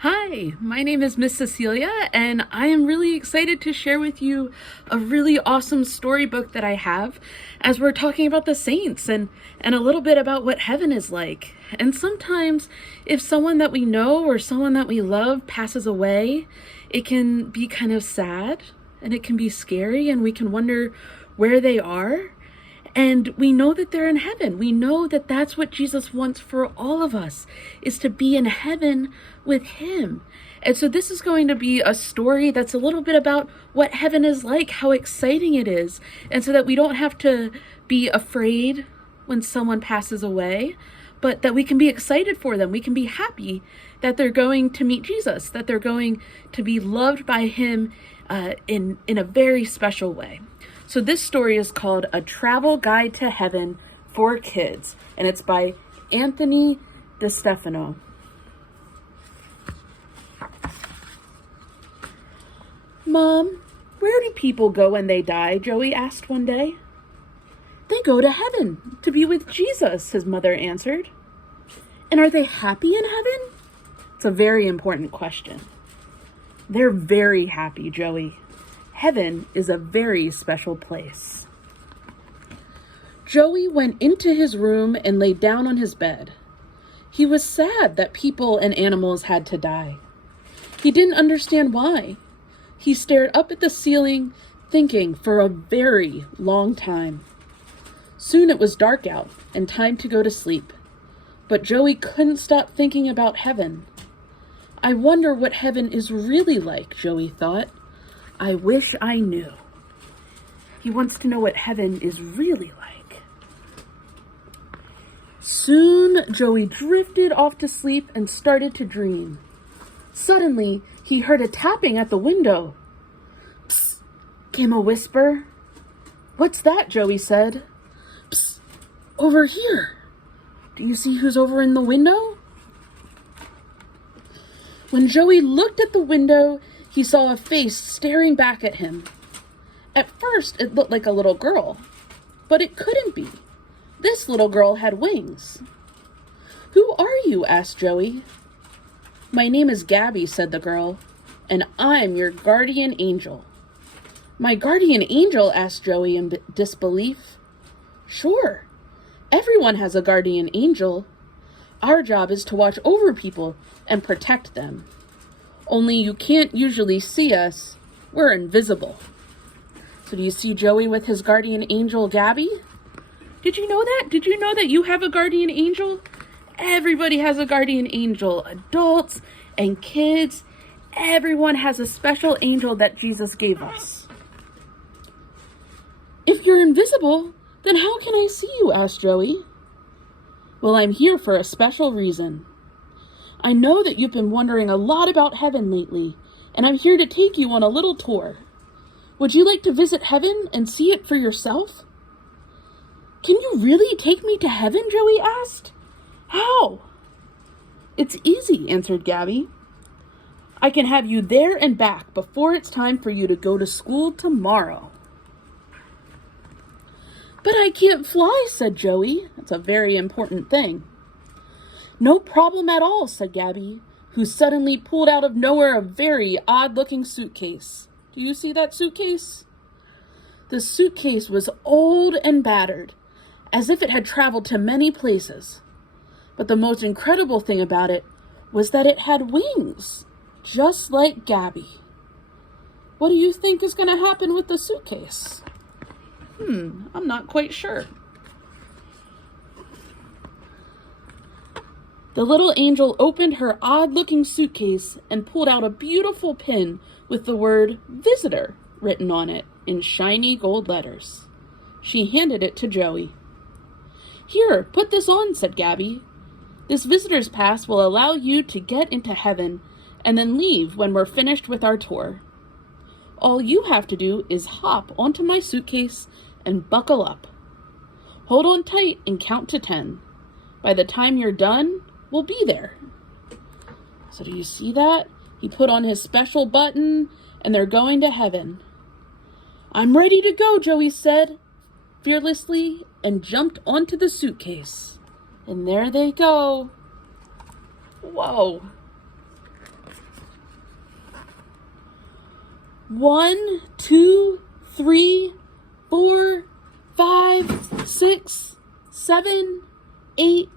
Hi, my name is Miss Cecilia, and I am really excited to share with you a really awesome storybook that I have as we're talking about the saints and a little bit about what heaven is like. And sometimes, if someone that we know or someone that we love passes away, it can be kind of sad and it can be scary, and we can wonder where they are. And we know that they're in heaven. We know that that's what Jesus wants for all of us, is to be in heaven with him. And so this is going to be a story that's a little bit about what heaven is like, how exciting it is. And so that we don't have to be afraid when someone passes away, but that we can be excited for them. We can be happy that they're going to meet Jesus, that they're going to be loved by him in a very special way. So this story is called A Travel Guide to Heaven for Kids, and it's by Anthony DeStefano. Mom, where do people go when they die? Joey asked one day. They go to heaven to be with Jesus, his mother answered. And are they happy in heaven? It's a very important question. They're very happy, Joey. Heaven is a very special place. Joey went into his room and lay down on his bed. He was sad that people and animals had to die. He didn't understand why. He stared up at the ceiling, thinking for a very long time. Soon it was dark out and time to go to sleep. But Joey couldn't stop thinking about heaven. I wonder what heaven is really like, Joey thought. I wish I knew. He wants to know what heaven is really like. Soon, Joey drifted off to sleep and started to dream. Suddenly, he heard a tapping at the window. Psst, came a whisper. What's that? Joey said. Psst, over here. Do you see who's over in the window? When Joey looked at the window, he saw a face staring back at him. At first, it looked like a little girl, but it couldn't be. This little girl had wings. Who are you? Asked Joey. My name is Gabby, said the girl, and I'm your guardian angel. My guardian angel? Asked Joey in disbelief. Sure, everyone has a guardian angel. Our job is to watch over people and protect them. Only you can't usually see us. We're invisible. So do you see Joey with his guardian angel, Gabby? Did you know that? Did you know that you have a guardian angel? Everybody has a guardian angel. Adults and kids. Everyone has a special angel that Jesus gave us. If you're invisible, then how can I see you? Asked Joey. Well, I'm here for a special reason. I know that you've been wondering a lot about heaven lately, and I'm here to take you on a little tour. Would you like to visit heaven and see it for yourself? Can you really take me to heaven? Joey asked. How? It's easy, answered Gabby. I can have you there and back before it's time for you to go to school tomorrow. But I can't fly, said Joey. That's a very important thing. No problem at all, said Gabby, who suddenly pulled out of nowhere a very odd-looking suitcase. Do you see that suitcase? The suitcase was old and battered, as if it had traveled to many places. But the most incredible thing about it was that it had wings, just like Gabby. What do you think is going to happen with the suitcase? I'm not quite sure. The little angel opened her odd-looking suitcase and pulled out a beautiful pin with the word visitor written on it in shiny gold letters. She handed it to Joey. Here, put this on, said Gabby. This visitor's pass will allow you to get into heaven and then leave when we're finished with our tour. All you have to do is hop onto my suitcase and buckle up. Hold on tight and count to 10. By the time you're done, we'll be there. So do you see that? He put on his special button, and they're going to heaven. I'm ready to go, Joey said fearlessly, and jumped onto the suitcase. And there they go. Whoa. 1, 2, 3, 4, 5, 6, 7, 8,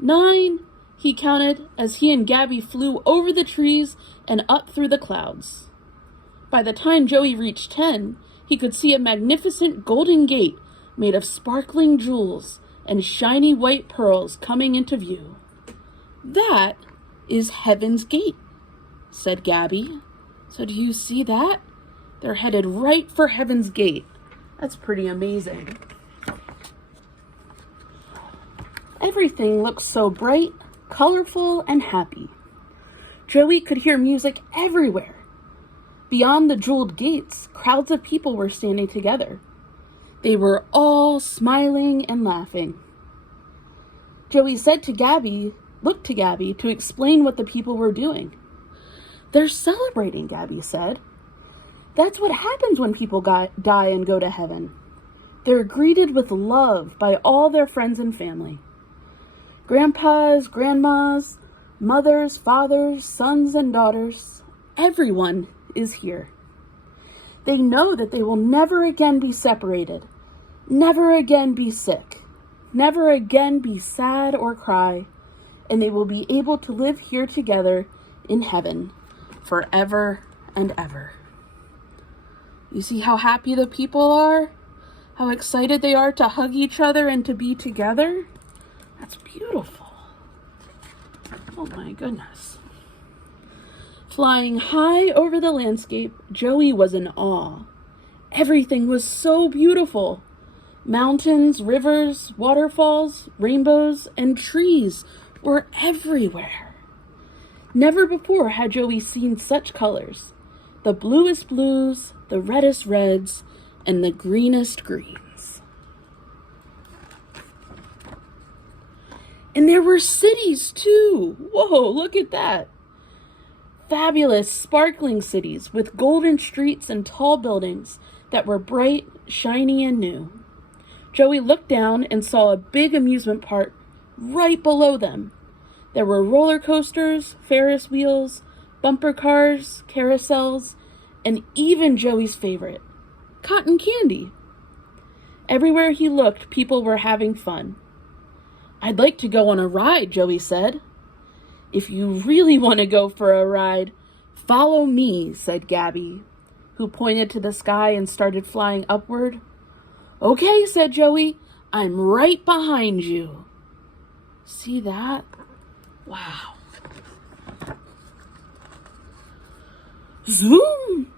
9, he counted as he and Gabby flew over the trees and up through the clouds. By the time Joey reached 10, he could see a magnificent golden gate made of sparkling jewels and shiny white pearls coming into view. "That is Heaven's Gate," said Gabby. "So do you see that? They're headed right for Heaven's Gate. That's pretty amazing." Everything looked so bright, colorful, and happy. Joey could hear music everywhere. Beyond the jeweled gates, crowds of people were standing together. They were all smiling and laughing. Joey looked to Gabby to explain what the people were doing. "They're celebrating," Gabby said. "That's what happens when people die and go to heaven. They're greeted with love by all their friends and family. Grandpas, grandmas, mothers, fathers, sons, and daughters, everyone is here. They know that they will never again be separated, never again be sick, never again be sad or cry, and they will be able to live here together in heaven forever and ever." You see how happy the people are? How excited they are to hug each other and to be together? That's beautiful. Oh my goodness. Flying high over the landscape, Joey was in awe. Everything was so beautiful. Mountains, rivers, waterfalls, rainbows, and trees were everywhere. Never before had Joey seen such colors. The bluest blues, the reddest reds, and the greenest greens. And there were cities too. Whoa, look at that. Fabulous, sparkling cities with golden streets and tall buildings that were bright, shiny, and new. Joey looked down and saw a big amusement park right below them. There were roller coasters, Ferris wheels, bumper cars, carousels, and even Joey's favorite, cotton candy. Everywhere he looked, people were having fun. "I'd like to go on a ride," Joey said. "If you really want to go for a ride, follow me," said Gabby, who pointed to the sky and started flying upward. "Okay," said Joey, "I'm right behind you." See that? Wow. Zoom!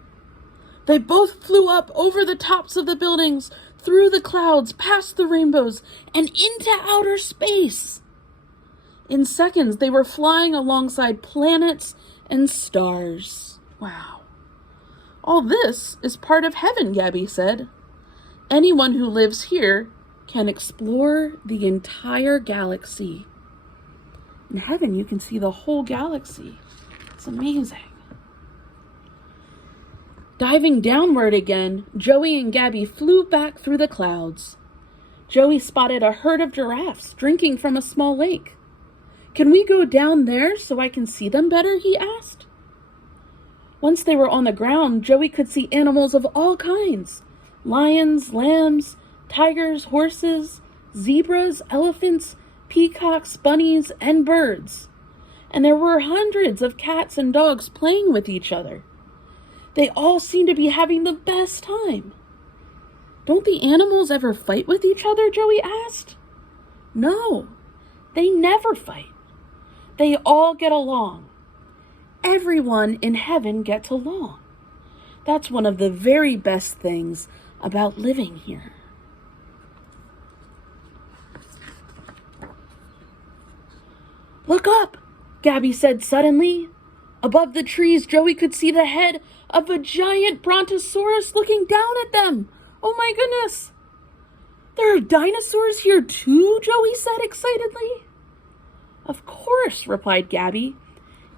They both flew up over the tops of the buildings, through the clouds, past the rainbows, and into outer space. In seconds, they were flying alongside planets and stars. Wow. "All this is part of heaven," Gabby said. "Anyone who lives here can explore the entire galaxy." In heaven, you can see the whole galaxy. It's amazing. Diving downward again, Joey and Gabby flew back through the clouds. Joey spotted a herd of giraffes drinking from a small lake. "Can we go down there so I can see them better?" he asked. Once they were on the ground, Joey could see animals of all kinds: lions, lambs, tigers, horses, zebras, elephants, peacocks, bunnies, and birds. And there were hundreds of cats and dogs playing with each other. They all seemed to be having the best time. "Don't the animals ever fight with each other?" Joey asked. "No, they never fight. They all get along. Everyone in heaven gets along. That's one of the very best things about living here." "Look up," Gabby said suddenly. Above the trees, Joey could see the head of a giant brontosaurus looking down at them. Oh my goodness. "There are dinosaurs here too," Joey said excitedly. "Of course," replied Gabby.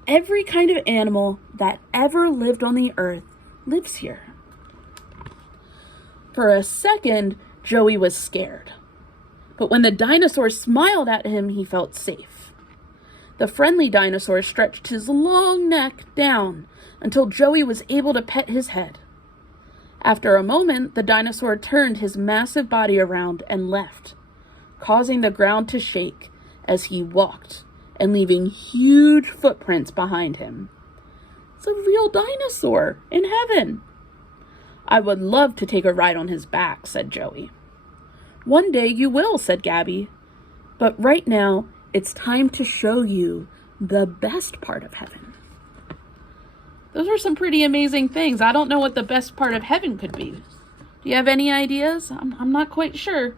"Every kind of animal that ever lived on the earth lives here." For a second, Joey was scared. But when the dinosaur smiled at him, he felt safe. The friendly dinosaur stretched his long neck down until Joey was able to pet his head. After a moment, the dinosaur turned his massive body around and left, causing the ground to shake as he walked and leaving huge footprints behind him. It's a real dinosaur in heaven. I would love to take a ride on his back, said Joey. One day you will, said Gabby. But right now, it's time to show you the best part of heaven. Those are some pretty amazing things. I don't know what the best part of heaven could be. Do you have any ideas? I'm not quite sure.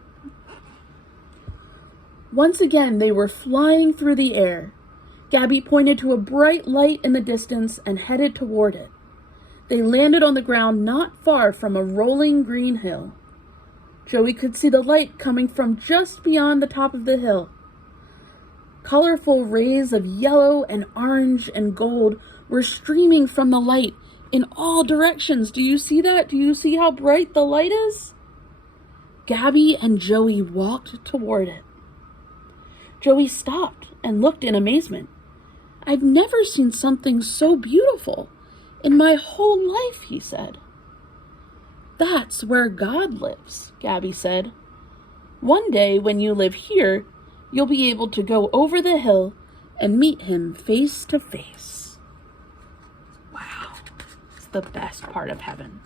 Once again, they were flying through the air. Gabby pointed to a bright light in the distance and headed toward it. They landed on the ground not far from a rolling green hill. Joey could see the light coming from just beyond the top of the hill. Colorful rays of yellow and orange and gold were streaming from the light in all directions. Do you see that? Do you see how bright the light is? Gabby and Joey walked toward it. Joey stopped and looked in amazement. I've never seen something so beautiful in my whole life, he said. That's where God lives, Gabby said. One day when you live here, you'll be able to go over the hill and meet him face to face. Wow, it's the best part of heaven.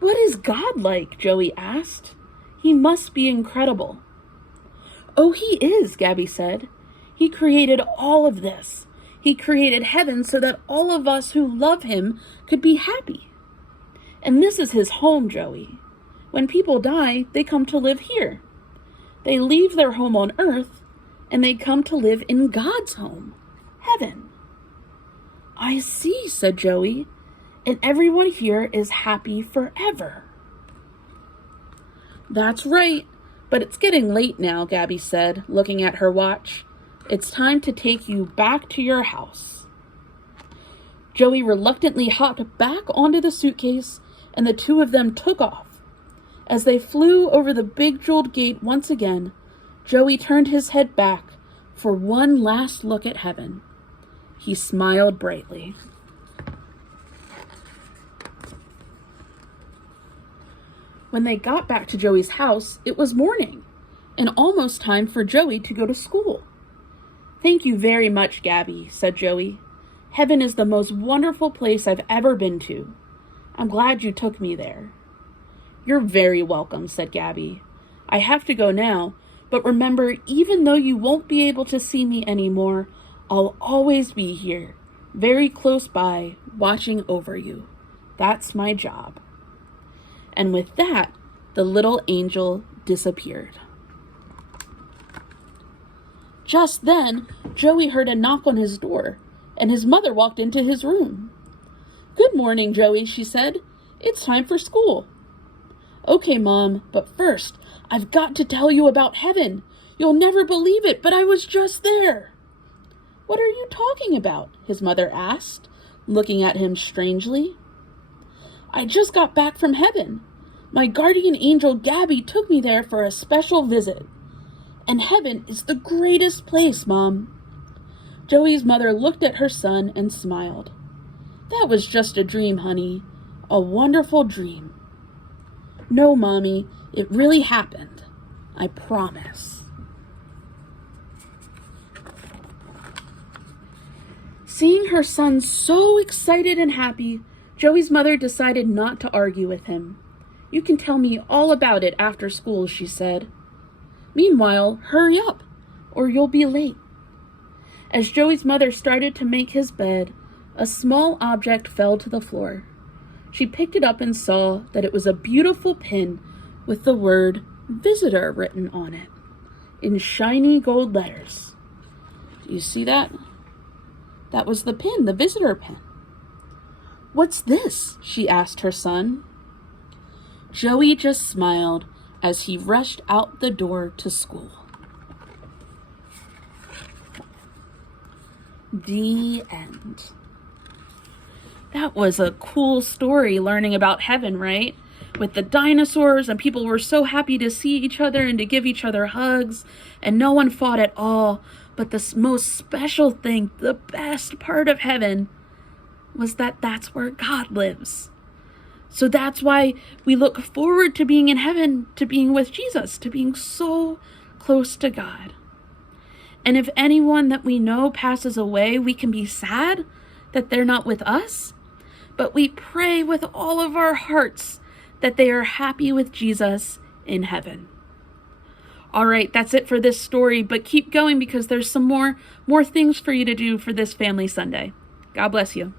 What is God like? Joey asked. He must be incredible. Oh, he is, Gabby said. He created all of this. He created heaven so that all of us who love him could be happy. And this is his home, Joey. When people die, they come to live here. They leave their home on earth, and they come to live in God's home, heaven. I see, said Joey, and everyone here is happy forever. That's right, but it's getting late now, Gabby said, looking at her watch. It's time to take you back to your house. Joey reluctantly hopped back onto the suitcase, and the two of them took off. As they flew over the big jeweled gate once again, Joey turned his head back for one last look at heaven. He smiled brightly. When they got back to Joey's house, it was morning, and almost time for Joey to go to school. Thank you very much, Gabby, said Joey. Heaven is the most wonderful place I've ever been to. I'm glad you took me there. You're very welcome, said Gabby. I have to go now, but remember, even though you won't be able to see me anymore, I'll always be here, very close by, watching over you. That's my job. And with that, the little angel disappeared. Just then, Joey heard a knock on his door, and his mother walked into his room. Good morning, Joey, she said. It's time for school. Okay, Mom, but first, I've got to tell you about heaven. You'll never believe it, but I was just there. What are you talking about? His mother asked, looking at him strangely. I just got back from heaven. My guardian angel Gabby took me there for a special visit. And heaven is the greatest place, Mom. Joey's mother looked at her son and smiled. That was just a dream, honey. A wonderful dream. No, Mommy, it really happened. I promise. Seeing her son so excited and happy, Joey's mother decided not to argue with him. You can tell me all about it after school, she said. Meanwhile, hurry up, or you'll be late. As Joey's mother started to make his bed, a small object fell to the floor. She picked it up and saw that it was a beautiful pin with the word visitor written on it in shiny gold letters. Do you see that? That was the pin, the visitor pin. What's this? She asked her son. Joey just smiled as he rushed out the door to school. The end. That was a cool story, learning about heaven, right? With the dinosaurs, and people were so happy to see each other and to give each other hugs, and no one fought at all. But the most special thing, the best part of heaven, was that that's where God lives. So that's why we look forward to being in heaven, to being with Jesus, to being so close to God. And if anyone that we know passes away, we can be sad that they're not with us, but we pray with all of our hearts that they are happy with Jesus in heaven. All right, that's it for this story, but keep going because there's some more things for you to do for this Family Sunday. God bless you.